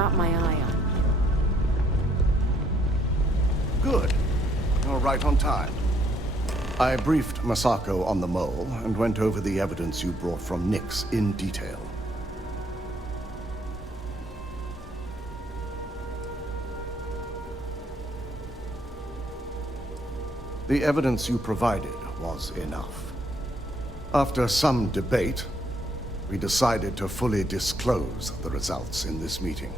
got my eye on. Good. You're right on time. I briefed Masako on the mole and went over the evidence you brought from Nix in detail. The evidence you provided was enough. After some debate, we decided to fully disclose the results in this meeting.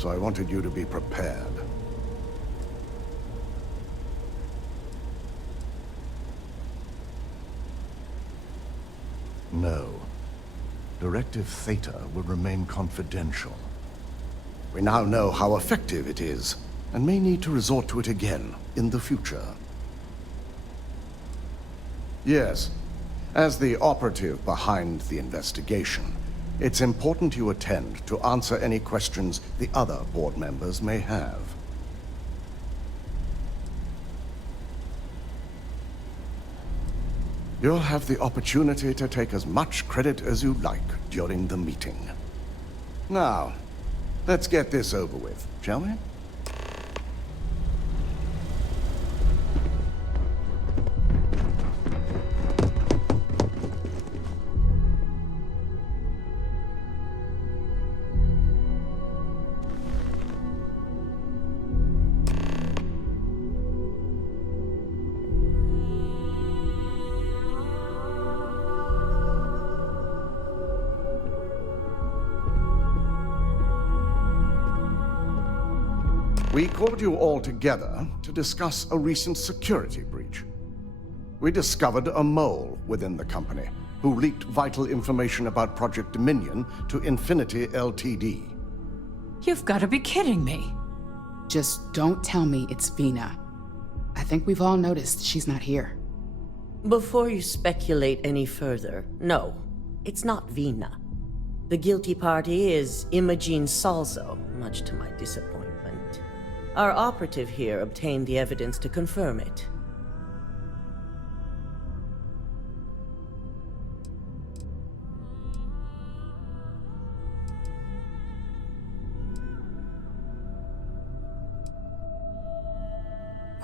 So I wanted you to be prepared. No. Directive Theta will remain confidential. We now know how effective it is, and may need to resort to it again in the future. Yes. As the operative behind the investigation, it's important you attend to answer any questions the other board members may have. You'll have the opportunity to take as much credit as you like during the meeting. Now, let's get this over with, shall we? We called you all together to discuss a recent security breach. We discovered a mole within the company who leaked vital information about Project Dominion to Infinity Ltd. You've got to be kidding me. Just don't tell me it's VEENA. I think we've all noticed she's not here. Before you speculate any further, no, it's not VEENA. The guilty party is Imogene Salzo, much to my disappointment. Our operative here obtained the evidence to confirm it.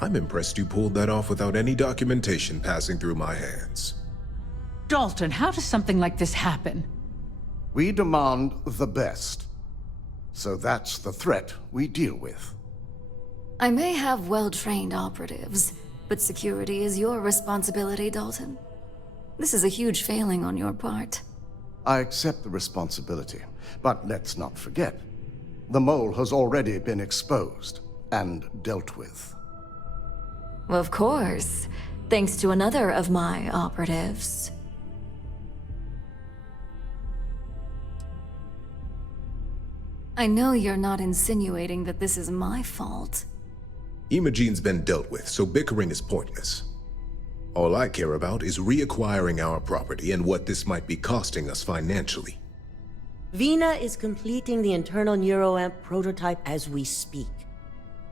I'm impressed you pulled that off without any documentation passing through my hands. Dalton, how does something like this happen? We demand the best. So that's the threat we deal with. I may have well-trained operatives, but security is your responsibility, Dalton. This is a huge failing on your part. I accept the responsibility, but let's not forget, the mole has already been exposed and dealt with. Of course, thanks to another of my operatives. I know you're not insinuating that this is my fault. Imogene's been dealt with, so bickering is pointless. All I care about is reacquiring our property and what this might be costing us financially. VEENA is completing the internal NEUROAMP prototype as we speak.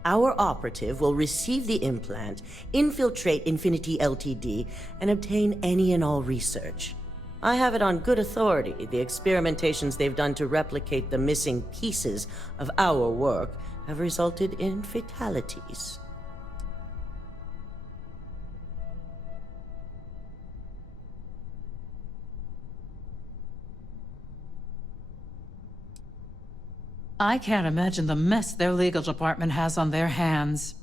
Our operative will receive the implant, infiltrate Infinity Ltd, and obtain any and all research. I have it on good authority the experimentations they've done to replicate the missing pieces of our work have resulted in fatalities. I can't imagine the mess their legal department has on their hands.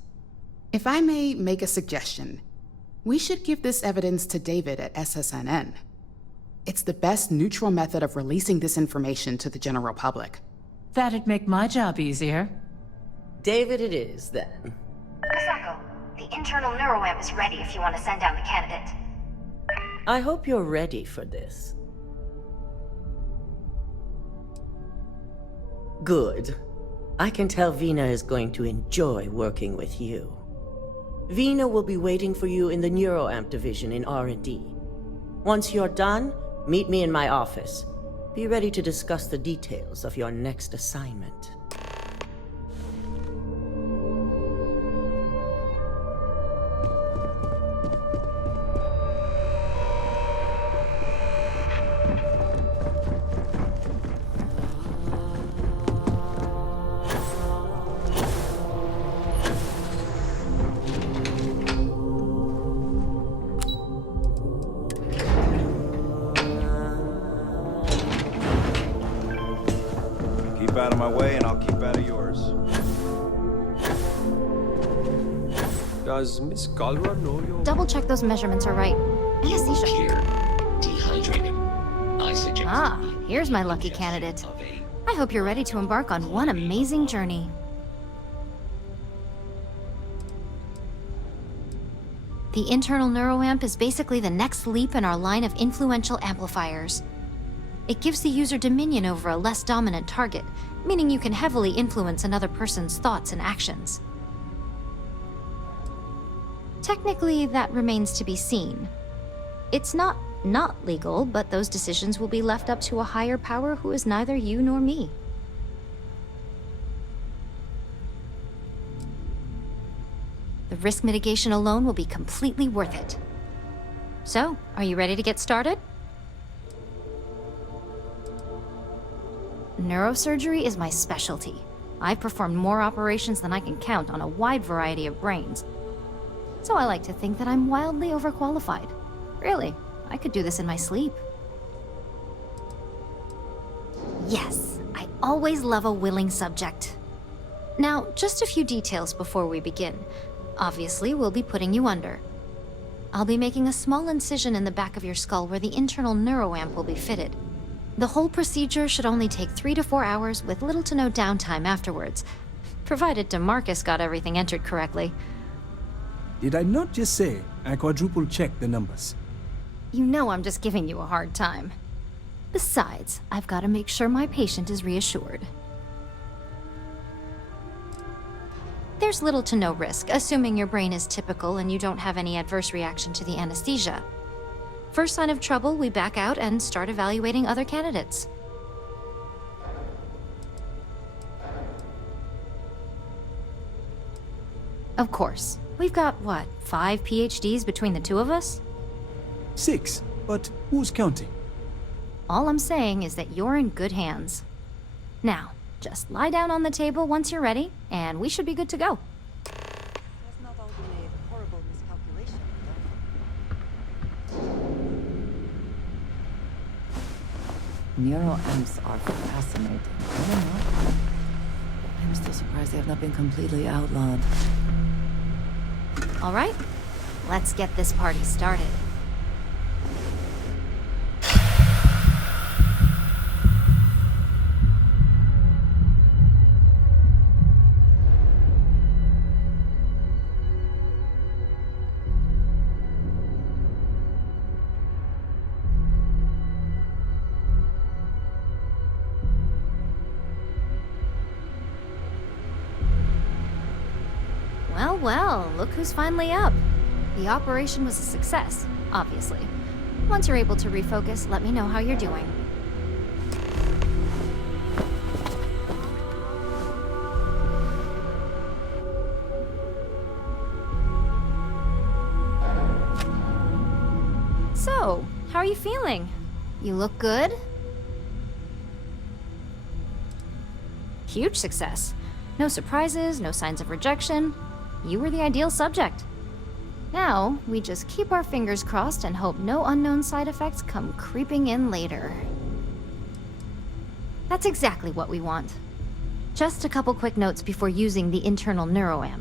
If I may make a suggestion, we should give this evidence to David at SSNN. It's the best neutral method of releasing this information to the general public. That'd make my job easier. David it is, then. Masako, the internal NEUROAMP is ready if you want to send down the candidate. I hope you're ready for this. Good. I can tell VEENA is going to enjoy working with you. VEENA will be waiting for you in the NEUROAMP division in R&D. Once you're done, meet me in my office. Be ready to discuss the details of your next assignment. my way and I'll keep out of yours. Does Miss Galra know your... Double check those measurements are right. Anesthesia. Dehydrating. I suggest... Ah, here's my lucky candidate. I hope you're ready to embark on one amazing journey. The internal NeuroAMP is basically the next leap in our line of influential amplifiers. It gives the user dominion over a less dominant target, meaning you can heavily influence another person's thoughts and actions. Technically, that remains to be seen. It's not legal, but those decisions will be left up to a higher power who is neither you nor me. The risk mitigation alone will be completely worth it. So, are you ready to get started? Neurosurgery is my specialty. I've performed more operations than I can count on a wide variety of brains. So I like to think that I'm wildly overqualified. Really, I could do this in my sleep. Yes, I always love a willing subject. Now, just a few details before we begin. Obviously, we'll be putting you under. I'll be making a small incision in the back of your skull where the internal NeuroAMP will be fitted. The whole procedure should only take 3 to 4 hours with little to no downtime afterwards, provided DEMARCUS got everything entered correctly. Did I not just say I quadruple checked the numbers? You know I'm just giving you a hard time. Besides, I've got to make sure my patient is reassured. There's little to no risk, assuming your brain is typical and you don't have any adverse reaction to the anesthesia. First sign of trouble, we back out and start evaluating other candidates. Of course. We've got, what, 5 PhDs between the two of us? 6, but who's counting? All I'm saying is that you're in good hands. Now, just lie down on the table once you're ready, and we should be good to go. Has not all been a horrible miscalculation, NeuroAMPs are fascinating. I don't know. I'm still surprised they have not been completely outlawed. All right, let's get this party started. Well, look who's finally up. The operation was a success, obviously. Once you're able to refocus, let me know how you're doing. So, how are you feeling? You look good? Huge success. No surprises, no signs of rejection. You were the ideal subject. Now, we just keep our fingers crossed and hope no unknown side effects come creeping in later. That's exactly what we want. Just a couple quick notes before using the internal NeuroAMP.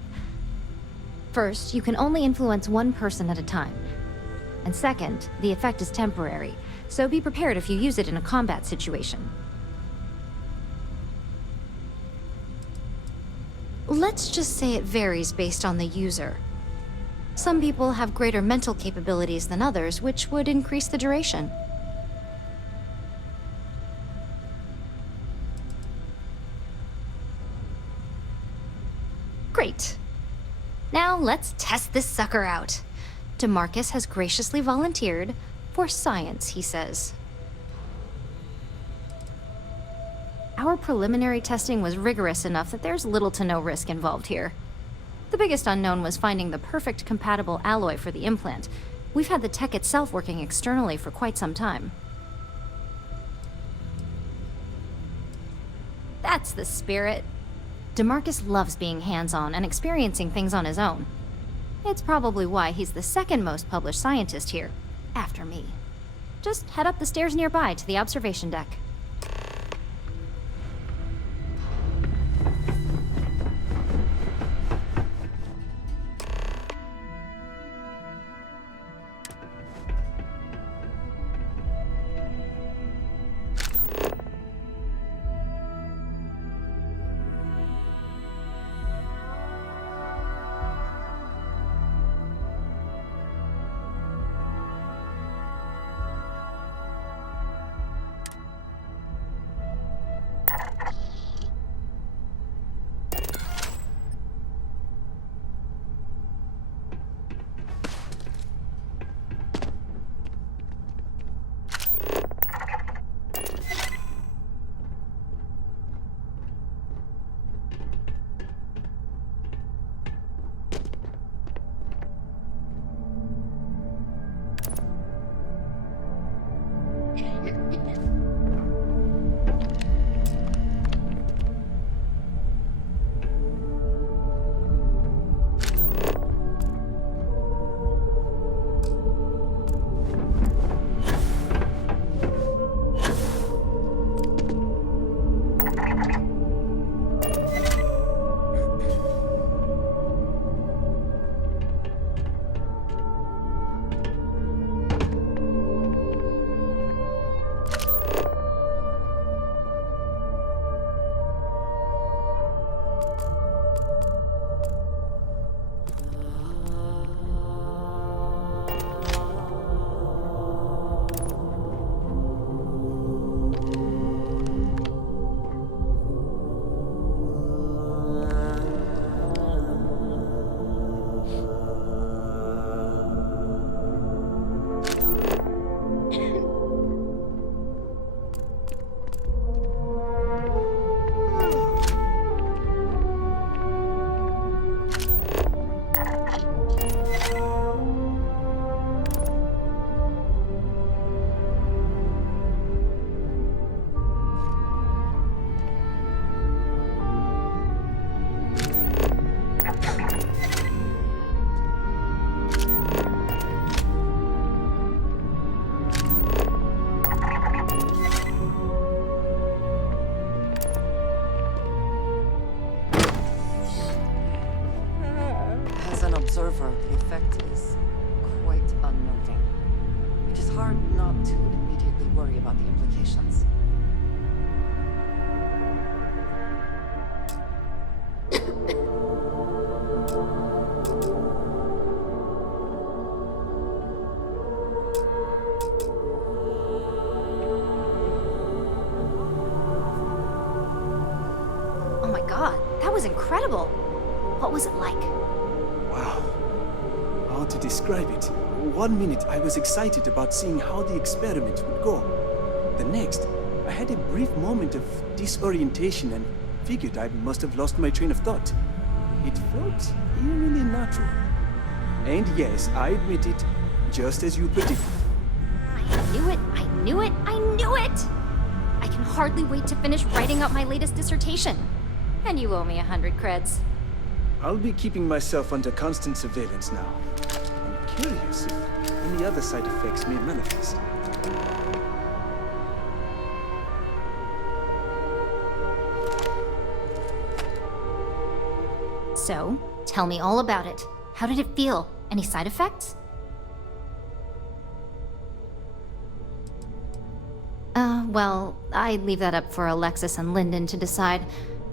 First, you can only influence one person at a time. And second, the effect is temporary, so be prepared if you use it in a combat situation. Let's just say it varies based on the user. Some people have greater mental capabilities than others, which would increase the duration. Great. Now let's test this sucker out. DEMARCUS has graciously volunteered for science, he says. Our preliminary testing was rigorous enough that there's little to no risk involved here. The biggest unknown was finding the perfect compatible alloy for the implant. We've had the tech itself working externally for quite some time. That's the spirit. DEMARCUS loves being hands-on and experiencing things on his own. It's probably why he's the second most published scientist here, after me. Just head up the stairs nearby to the observation deck. observer, the effect is quite unnerving. It is hard not to immediately worry about the implications. Oh my god, that was incredible. What was it like? Wow. How to describe it? 1 minute I was excited about seeing how the experiment would go. The next, I had a brief moment of disorientation and figured I must have lost my train of thought. It felt eerily natural. And yes, I admit it, just as you predicted. I knew it, I knew it, I knew it! I can hardly wait to finish writing up my latest dissertation. And you owe me 100 creds. I'll be keeping myself under constant surveillance now. I'm curious if any other side effects may manifest. So, tell me all about it. How did it feel? Any side effects? Well, I'd leave that up for Alexis and Lyndon to decide.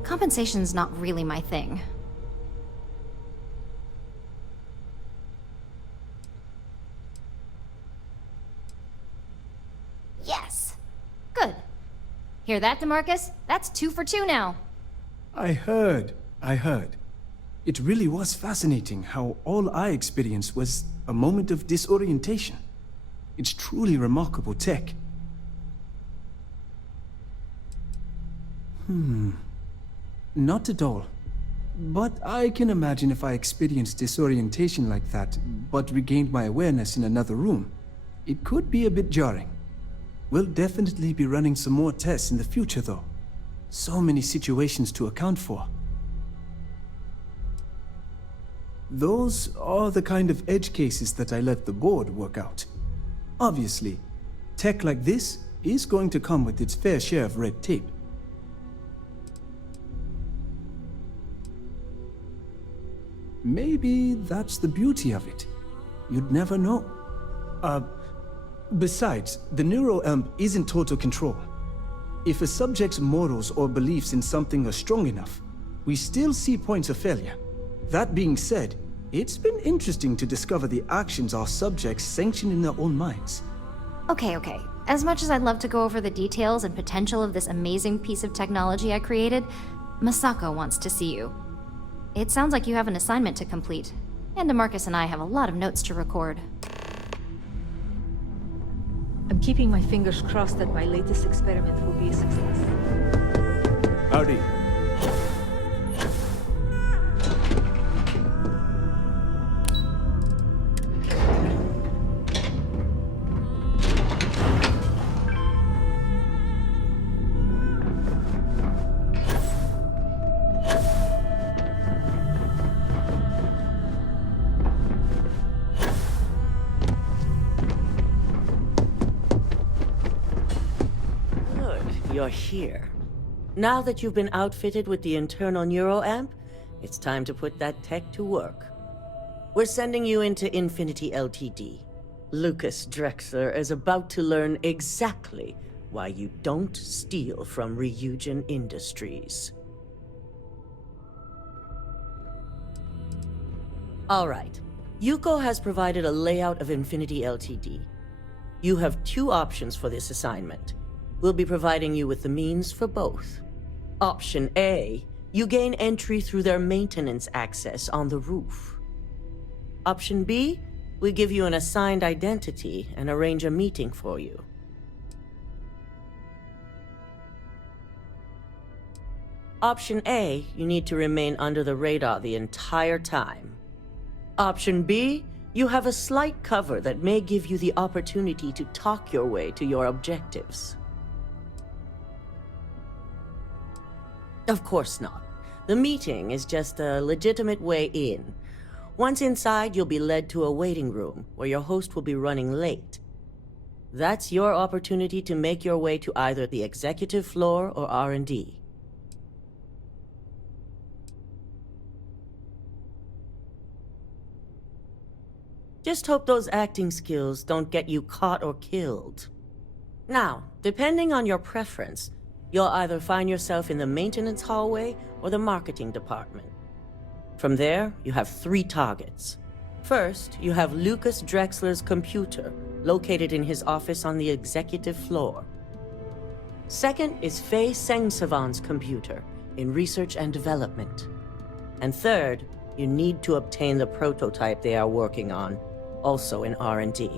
Compensation's not really my thing. Yes! Good. Hear that, DeMarcus? That's 2 for 2 now. I heard. It really was fascinating how all I experienced was a moment of disorientation. It's truly remarkable tech. Not at all. But I can imagine if I experienced disorientation like that, but regained my awareness in another room, it could be a bit jarring. We'll definitely be running some more tests in the future, though. So many situations to account for. Those are the kind of edge cases that I let the board work out. Obviously, tech like this is going to come with its fair share of red tape. Maybe that's the beauty of it. You'd never know. Besides, the NEUROAMP isn't total control. If a subject's morals or beliefs in something are strong enough, we still see points of failure. That being said, it's been interesting to discover the actions our subjects sanction in their own minds. Okay. As much as I'd love to go over the details and potential of this amazing piece of technology I created, Masako wants to see you. It sounds like you have an assignment to complete, and DeMarcus and I have a lot of notes to record. I'm keeping my fingers crossed that my latest experiment will be a success. Howdy. You're here. Now that you've been outfitted with the internal NEUROAMP, it's time to put that tech to work. We're sending you into Infinity Ltd. Lucas Drexler is about to learn exactly why you don't steal from Ryujin Industries. Alright, Yuko has provided a layout of Infinity Ltd. You have 2 options for this assignment. We'll be providing you with the means for both. Option A, you gain entry through their maintenance access on the roof. Option B, we give you an assigned identity and arrange a meeting for you. Option A, you need to remain under the radar the entire time. Option B, you have a slight cover that may give you the opportunity to talk your way to your objectives. Of course not. The meeting is just a legitimate way in. Once inside, you'll be led to a waiting room where your host will be running late. That's your opportunity to make your way to either the executive floor or R&D. Just hope those acting skills don't get you caught or killed. Now, depending on your preference, you'll either find yourself in the maintenance hallway or the marketing department. From there, you have 3 targets. First, you have Lucas Drexler's computer, located in his office on the executive floor. Second is Faye Sengsavon's computer, in research and development. And third, you need to obtain the prototype they are working on, also in R&D.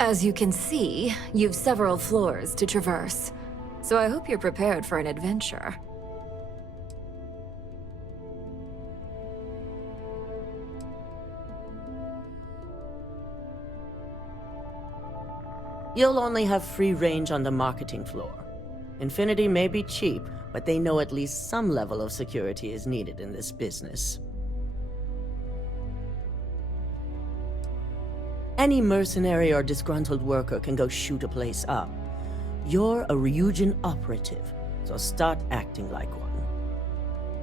As you can see, you've several floors to traverse, so I hope you're prepared for an adventure. You'll only have free range on the marketing floor. Infinity may be cheap, but they know at least some level of security is needed in this business. Any mercenary or disgruntled worker can go shoot a place up. You're a Ryujin operative, so start acting like one.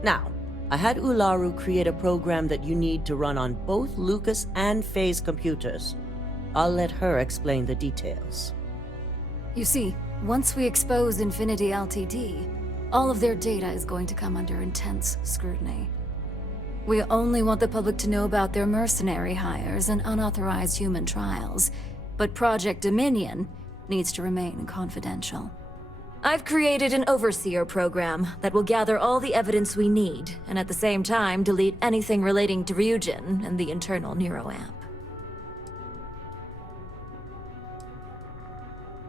Now, I had ULARU create a program that you need to run on both Lucas and Faye's computers. I'll let her explain the details. You see, once we expose Infinity Ltd, all of their data is going to come under intense scrutiny. We only want the public to know about their mercenary hires and unauthorized human trials, but Project Dominion needs to remain confidential. I've created an overseer program that will gather all the evidence we need, and at the same time delete anything relating to Ryujin and the internal NEUROAMP.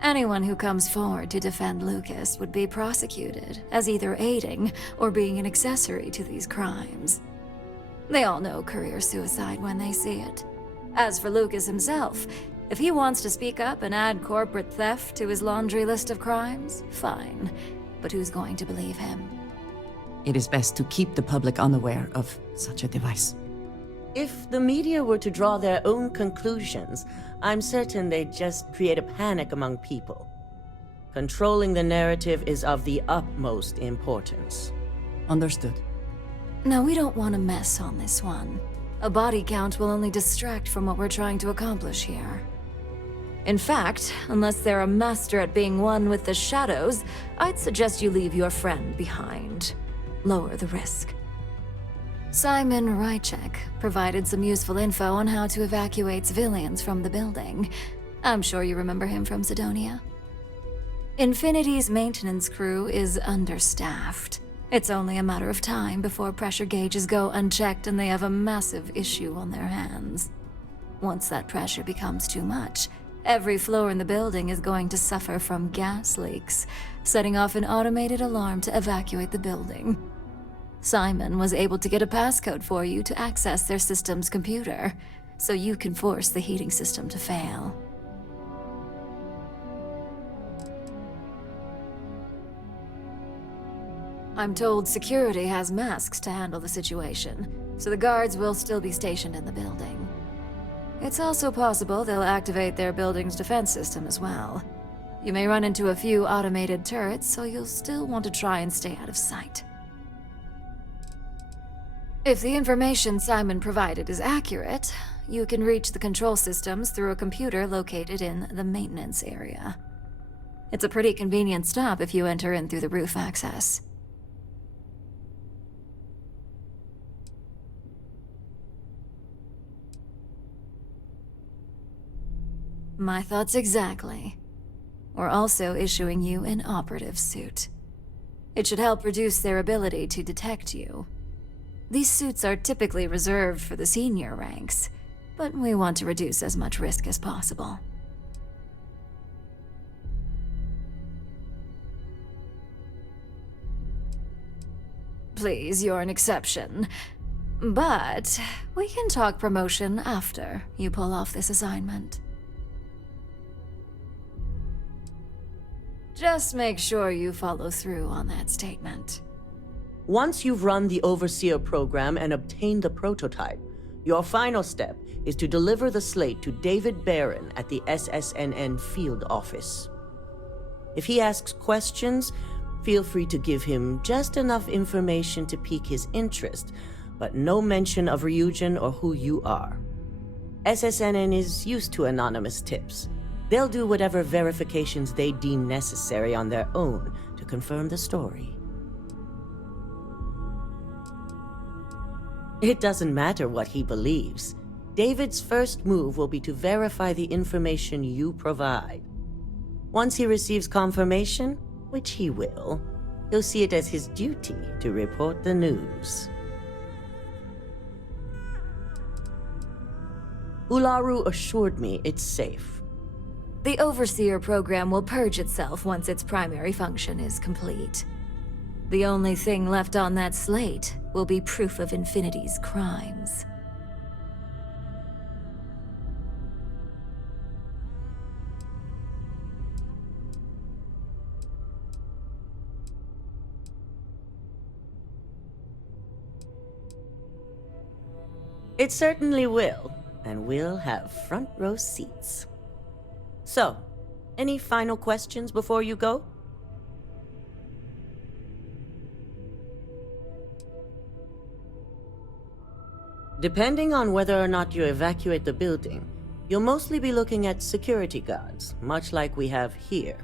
Anyone who comes forward to defend Lucas would be prosecuted as either aiding or being an accessory to these crimes. They all know career suicide when they see it. As for Lucas himself, if he wants to speak up and add corporate theft to his laundry list of crimes, fine. But who's going to believe him? It is best to keep the public unaware of such a device. If the media were to draw their own conclusions, I'm certain they'd just create a panic among people. Controlling the narrative is of the utmost importance. Understood. No, we don't want to mess on this one. A body count will only distract from what we're trying to accomplish here. In fact, unless they're a master at being one with the shadows, I'd suggest you leave your friend behind. Lower the risk. Simon Rychek provided some useful info on how to evacuate civilians from the building. I'm sure you remember him from Sidonia. Infinity's maintenance crew is understaffed. It's only a matter of time before pressure gauges go unchecked and they have a massive issue on their hands. Once that pressure becomes too much, every floor in the building is going to suffer from gas leaks, setting off an automated alarm to evacuate the building. Simon was able to get a passcode for you to access their system's computer, so you can force the heating system to fail. I'm told security has masks to handle the situation, so the guards will still be stationed in the building. It's also possible they'll activate their building's defense system as well. You may run into a few automated turrets, so you'll still want to try and stay out of sight. If the information Simon provided is accurate, you can reach the control systems through a computer located in the maintenance area. It's a pretty convenient stop if you enter in through the roof access. My thoughts exactly. We're also issuing you an operative suit. It should help reduce their ability to detect you. These suits are typically reserved for the senior ranks, but we want to reduce as much risk as possible. Please, you're an exception. But we can talk promotion after you pull off this assignment. Just make sure you follow through on that statement. Once you've run the Overseer program and obtained the prototype, your final step is to deliver the slate to David Barron at the SSNN field office. If he asks questions, feel free to give him just enough information to pique his interest, but no mention of Ryujin or who you are. SSNN is used to anonymous tips. They'll do whatever verifications they deem necessary on their own to confirm the story. It doesn't matter what he believes. David's first move will be to verify the information you provide. Once he receives confirmation, which he will, he'll see it as his duty to report the news. ULARU assured me it's safe. The Overseer program will purge itself once its primary function is complete. The only thing left on that slate will be proof of Infinity's crimes. It certainly will, and we'll have front row seats. So, any final questions before you go? Depending on whether or not you evacuate the building, you'll mostly be looking at security guards, much like we have here.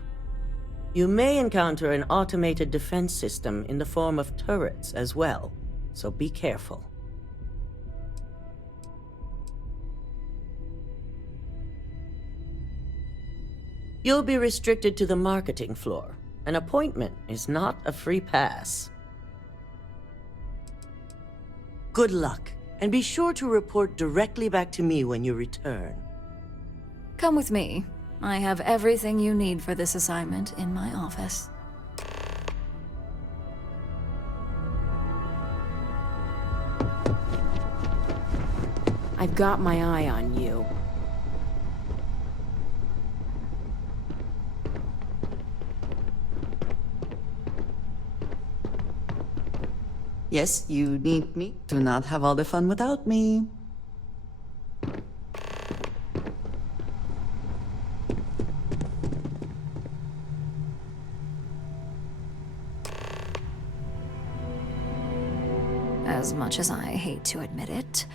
You may encounter an automated defense system in the form of turrets as well, so be careful. You'll be restricted to the marketing floor. An appointment is not a free pass. Good luck, and be sure to report directly back to me when you return. Come with me. I have everything you need for this assignment in my office. I've got my eye on you. Yes, you need me. Do not have all the fun without me. As much as I hate to admit it,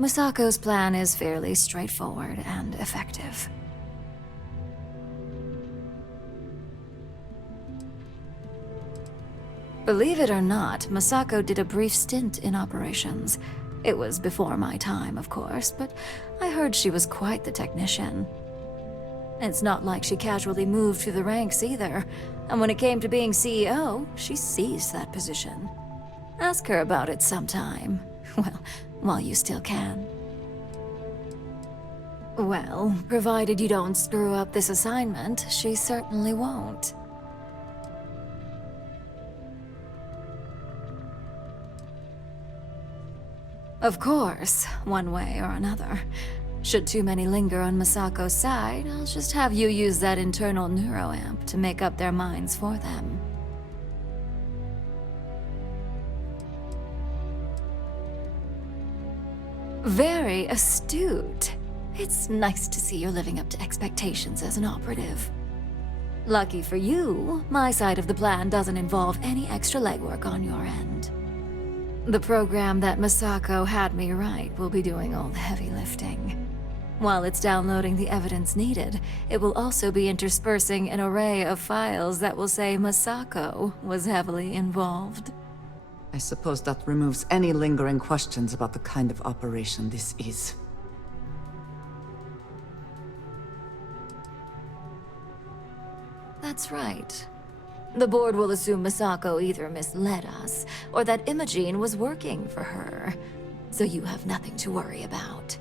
Masako's plan is fairly straightforward and effective. Believe it or not, Masako did a brief stint in operations. It was before my time, of course, but I heard she was quite the technician. It's not like she casually moved through the ranks either, and when it came to being CEO, she seized that position. Ask her about it sometime. Well, while you still can. Well, provided you don't screw up this assignment, she certainly won't. Of course, one way or another. Should too many linger on Masako's side, I'll just have you use that internal NEUROAMP to make up their minds for them. Very astute. It's nice to see you're living up to expectations as an operative. Lucky for you, my side of the plan doesn't involve any extra legwork on your end. The program that Masako had me write will be doing all the heavy lifting. While it's downloading the evidence needed, it will also be interspersing an array of files that will say Masako was heavily involved. I suppose that removes any lingering questions about the kind of operation this is. That's right. The board will assume Masako either misled us, or that Imogene was working for her. So you have nothing to worry about.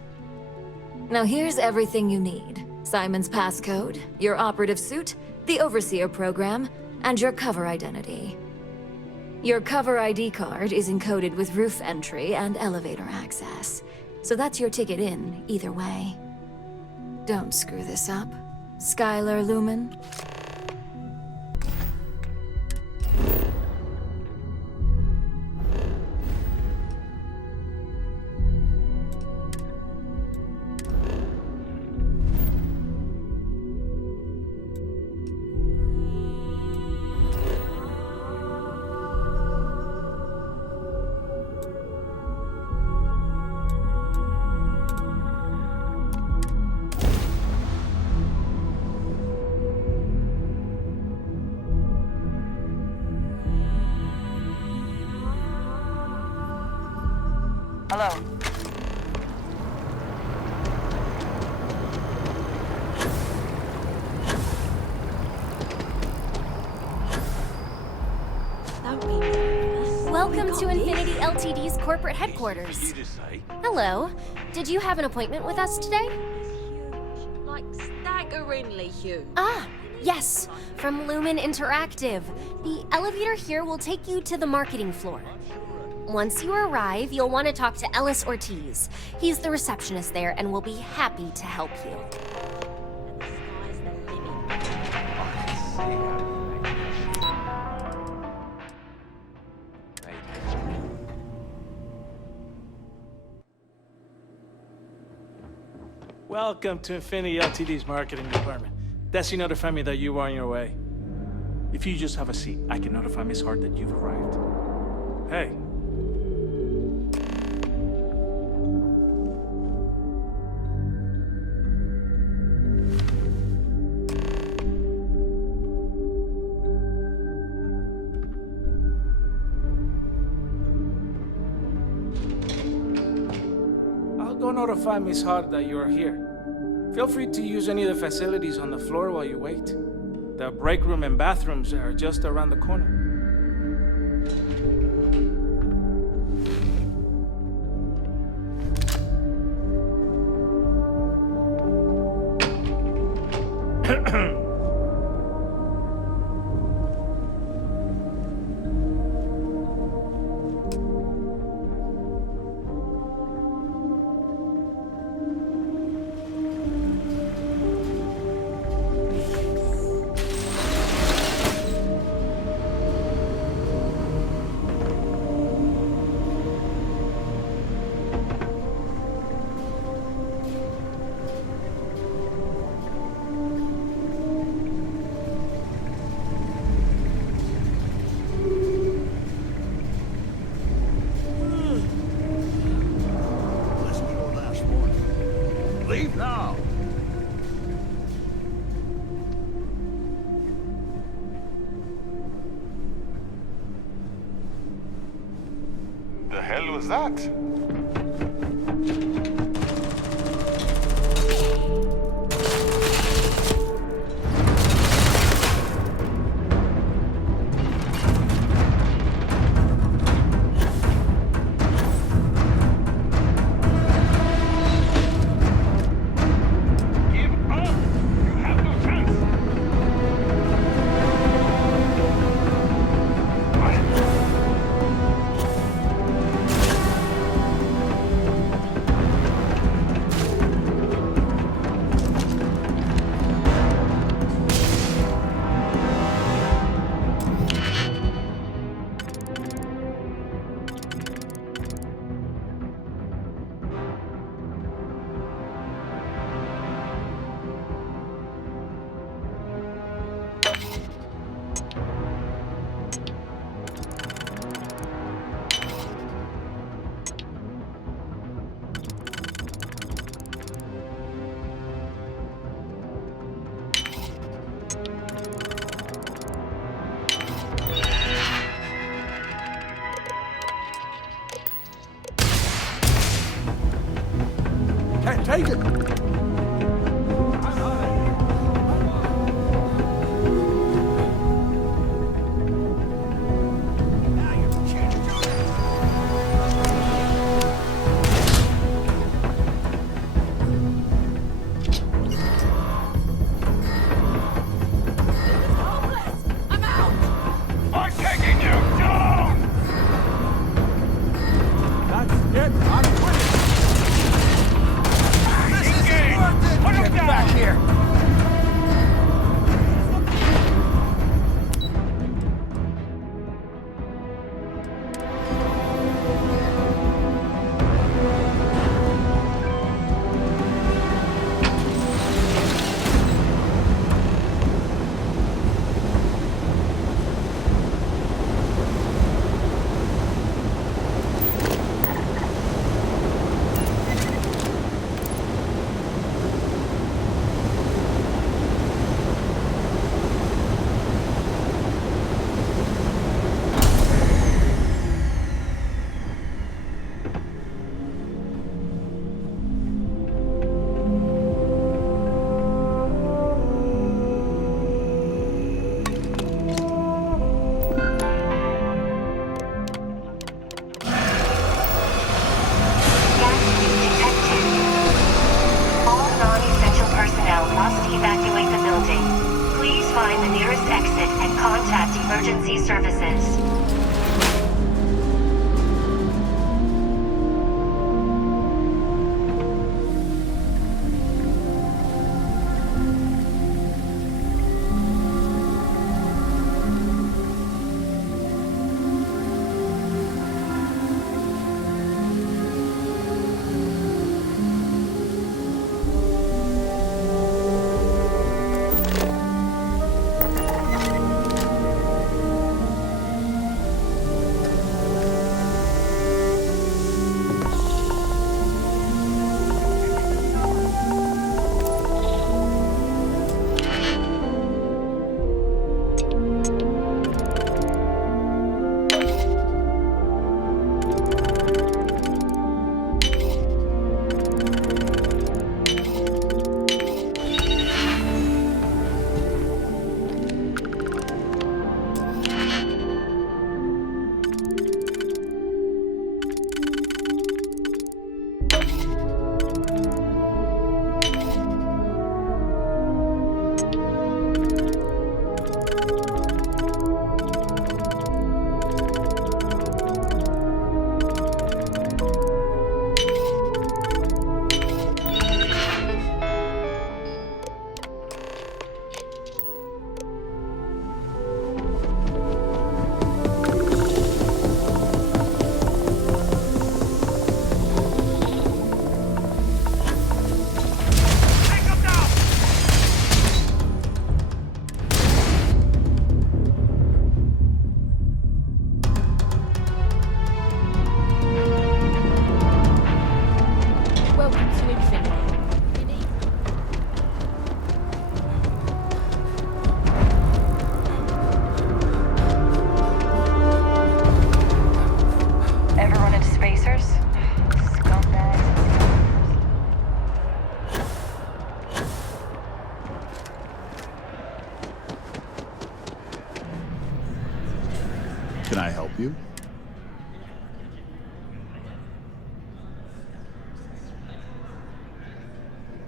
Now here's everything you need. Simon's passcode, your operative suit, the Overseer program, and your cover identity. Your cover ID card is encoded with roof entry and elevator access. So that's your ticket in, either way. Don't screw this up. Skylar Lumen? Hello. Welcome to Infinity Ltd's corporate headquarters. Hello. Did you have an appointment with us today? Like staggeringly huge. Ah, yes. From Lumen Interactive. The elevator here will take you to the marketing floor. Once you arrive, you'll want to talk to Ellis Ortiz. He's the receptionist there and will be happy to help you. Welcome to Infinity Ltd's marketing department. Desi notified me that you were on your way. If you just have a seat, I can notify Miss Hart that you've arrived. Hey. I'll go notify Miss Hart that you are here. Feel free to use any of the facilities on the floor while you wait. The break room and bathrooms are just around the corner. Leave now! The hell was that? Take it! emergency services. Can I help you?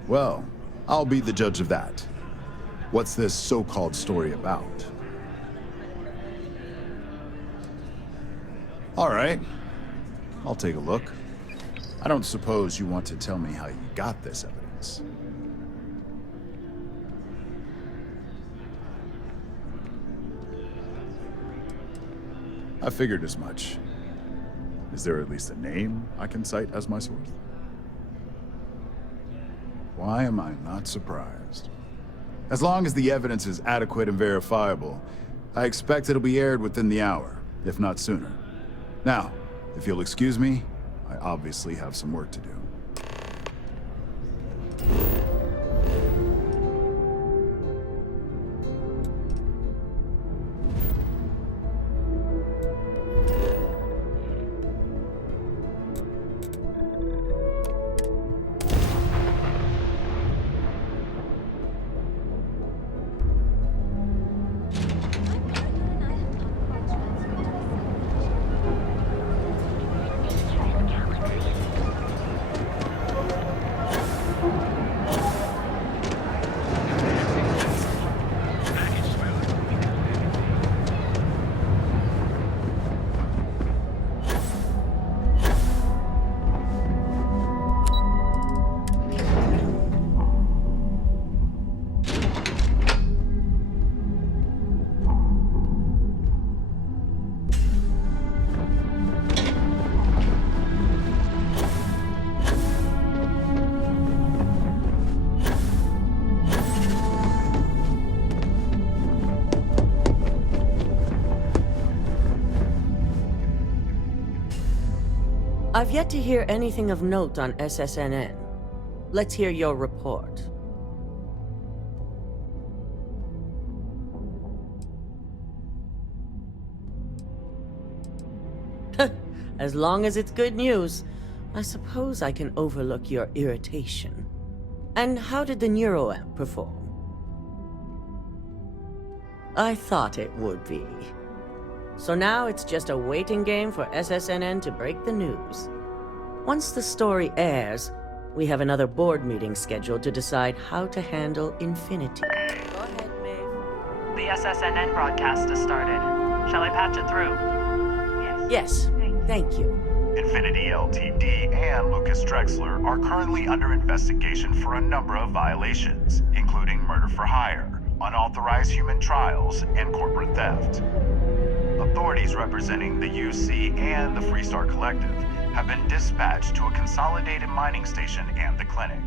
Well, I'll be the judge of that. What's this so-called story about? All right. I'll take a look. I don't suppose you want to tell me how you got this evidence. I figured as much. Is there at least a name I can cite as my source? Why am I not surprised? As long as the evidence is adequate and verifiable, I expect it'll be aired within the hour, if not sooner. Now, if you'll excuse me, I obviously have some work to do. I've yet to hear anything of note on SSNN. Let's hear your report. As long as it's good news, I suppose I can overlook your irritation. And how did the NEUROAMP perform? I thought it would be. So now it's just a waiting game for SSNN to break the news. Once the story airs, we have another board meeting scheduled to decide how to handle Infinity. The SSNN broadcast has started. Shall I patch it through? Yes, thank you. Infinity LTD and Lucas Drexler are currently under investigation for a number of violations, including murder for hire, unauthorized human trials, and corporate theft. Authorities representing the UC and the Freestar Collective have been dispatched to a consolidated mining station and the clinic.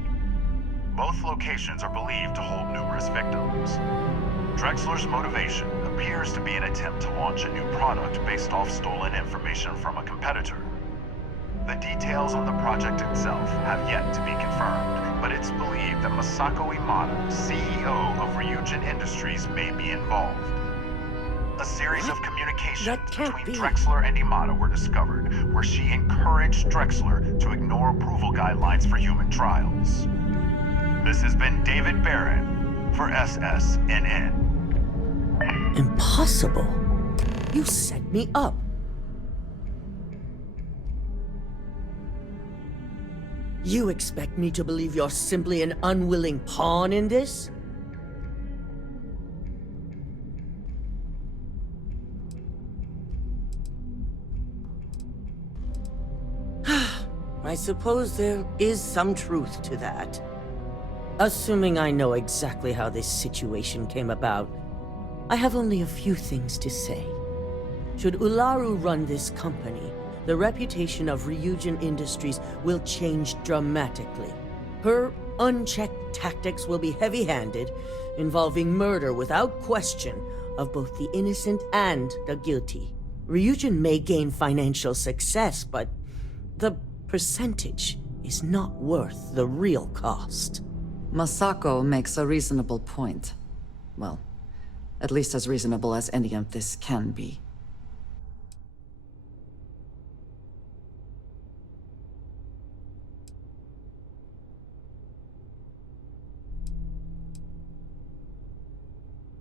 Both locations are believed to hold numerous victims. Drexler's motivation appears to be an attempt to launch a new product based off stolen information from a competitor. The details on the project itself have yet to be confirmed, but it's believed that Masako Imada, CEO of Ryujin Industries, may be involved. A series of communications between Drexler and Imada were discovered, where she encouraged Drexler to ignore approval guidelines for human trials. This has been David Barron for SSNN. Impossible. You set me up. You expect me to believe you're simply an unwilling pawn in this? I suppose there is some truth to that. Assuming I know exactly how this situation came about, I have only a few things to say. Should ULARU run this company, the reputation of Ryujin Industries will change dramatically. Her unchecked tactics will be heavy-handed, involving murder without question of both the innocent and the guilty. Ryujin may gain financial success, but the percentage is not worth the real cost. Masako makes a reasonable point. Well, at least as reasonable as any of this can be.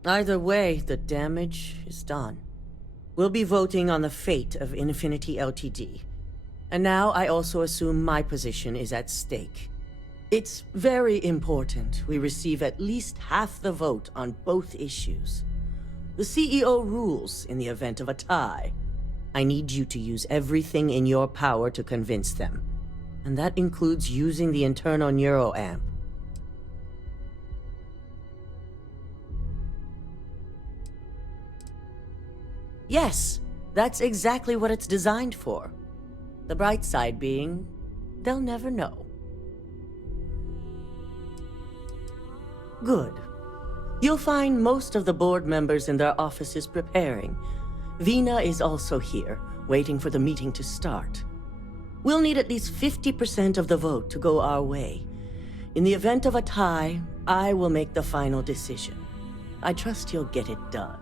Either way, the damage is done. We'll be voting on the fate of Infinity Ltd. And now I also assume my position is at stake. It's very important we receive at least half the vote on both issues. The CEO rules in the event of a tie. I need you to use everything in your power to convince them. And that includes using the internal NEUROAMP. Yes, that's exactly what it's designed for. The bright side being, they'll never know. Good. You'll find most of the board members in their offices preparing. VEENA is also here, waiting for the meeting to start. We'll need at least 50% of the vote to go our way. In the event of a tie, I will make the final decision. I trust you'll get it done.